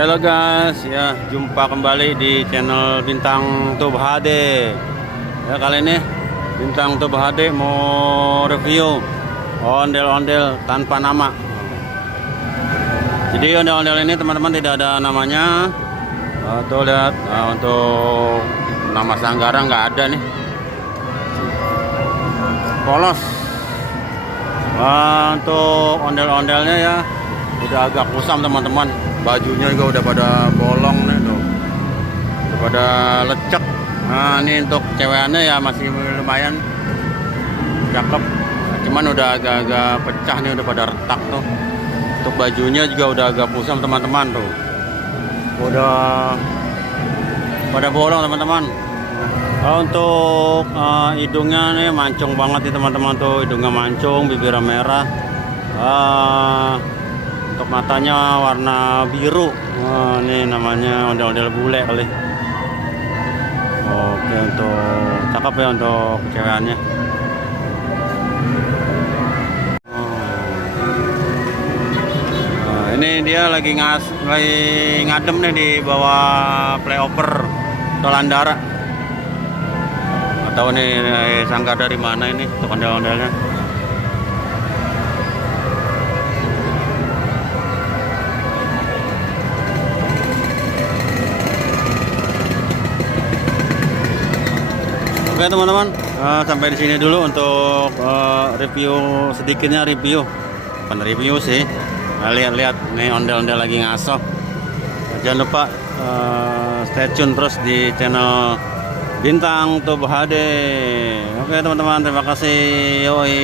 Halo guys, ya jumpa kembali di channel Bintang Tube HD. Ya kali ini Bintang Tube HD mau review ondel-ondel tanpa nama. Jadi ondel-ondel ini teman-teman tidak ada namanya. Tuh lihat, untuk nama sanggara nggak ada nih. Polos. Untuk ondel-ondelnya ya udah agak kusam teman-teman. Bajunya juga udah pada bolong nih tuh, udah pada lecek. Nah ini untuk cewekannya ya masih lumayan cakep, cuman udah agak-agak pecah nih, udah pada retak tuh. Untuk bajunya juga udah agak kusam teman-teman tuh, udah pada bolong teman-teman. Untuk hidungnya nih mancung banget nih teman-teman tuh, hidungnya mancung, bibirnya merah. Untuk matanya warna biru. Ini namanya ondel-ondel bule kali. Oke, untuk cakep ya untuk cewekannya. Ini dia lagi ngadem nih di bawah flyover Tolandara. Atau nih sangka dari mana ini untuk ondel-ondelnya. Oke teman-teman, sampai di sini dulu untuk review, sedikitnya review, bukan review sih. Lihat-lihat nih ondel-ondel lagi ngaso. Jangan lupa stay tune terus di channel Bintang Tube HD. Oke teman-teman, terima kasih. Yoi.